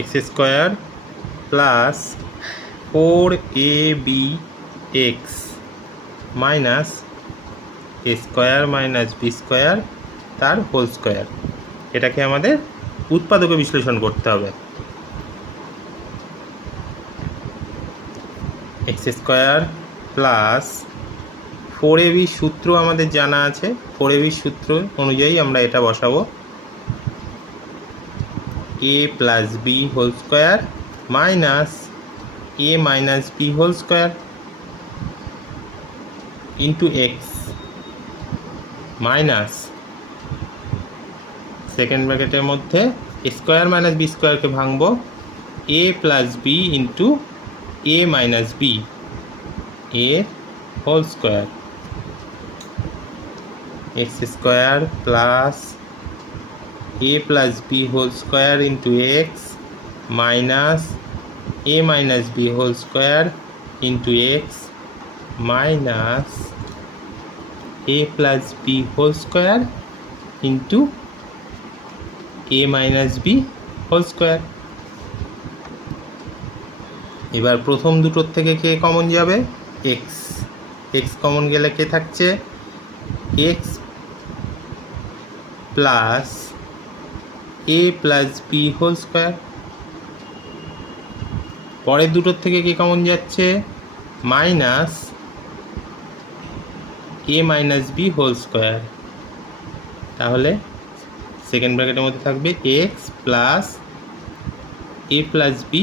X square plus 4ab x minus a square minus b square তার whole square. এটাকে আমাদের উৎপাদকে বিশ্লেষণ করতে হবে। এক্স স্কোয়ার প্লাস 4ab সূত্র আমাদের জানা আছে, 4ab সূত্র অনুযায়ী আমরা এটা বসাবো। a plus b whole square minus a minus b whole square into x minus second ব্র্যাকেটের মধ্যে স্কোয়ার মাইনাস বি স্কোয়ারকে ভাঙবো, a plus b into a minus b a whole square. X square plus a plus b whole square into x minus a minus b whole square into x minus a plus b whole square into a minus b whole square. এবার প্রথম দুটোর থেকে কে common যাবে? X. X common গেলে কে থাকছে? X plus a plus b whole square. পরের দুটোর থেকে কে কমন যাচ্ছে? Minus a minus b whole square. তাহলে সেকেন্ড ব্র্যাকেটের মধ্যে থাকবে x plus a plus b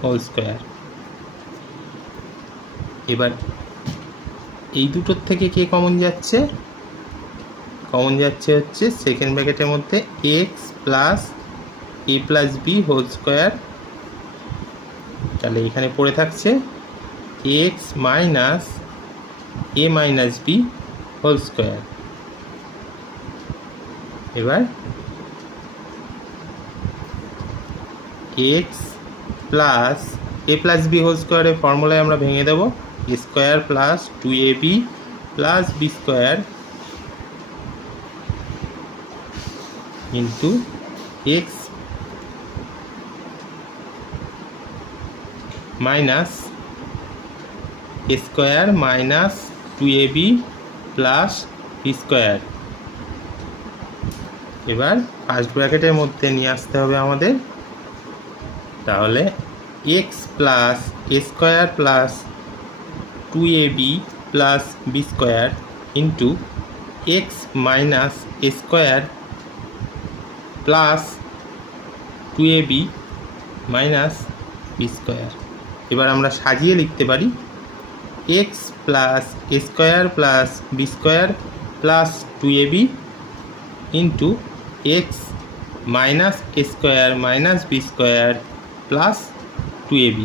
whole square. এবার এই দুটোর থেকে কে কমন যাচ্ছে? কমন যাচ্ছে হচ্ছে সেকেন্ড ব্র্যাকেটের মধ্যে x plus a plus b whole square. তাহলে এখানে পড়ে থাকছে x minus a minus b whole square. এবার x plus a plus b whole স্কোয়ারের ফর্মুলায় আমরা ভেঙে দেবো, a square plus 2ab plus b square into x minus a square minus 2ab plus b square. এবার ফার্স্ট ব্র্যাকেটের মধ্যে নিয়ে আসতে হবে আমাদের। তাহলে x plus a square plus 2ab plus b square into x minus a square plus 2ab minus b square. এবার আমরা সাজিয়ে লিখতে পারি x plus a square plus b square plus 2ab into x minus a square minus b square plus 2ab।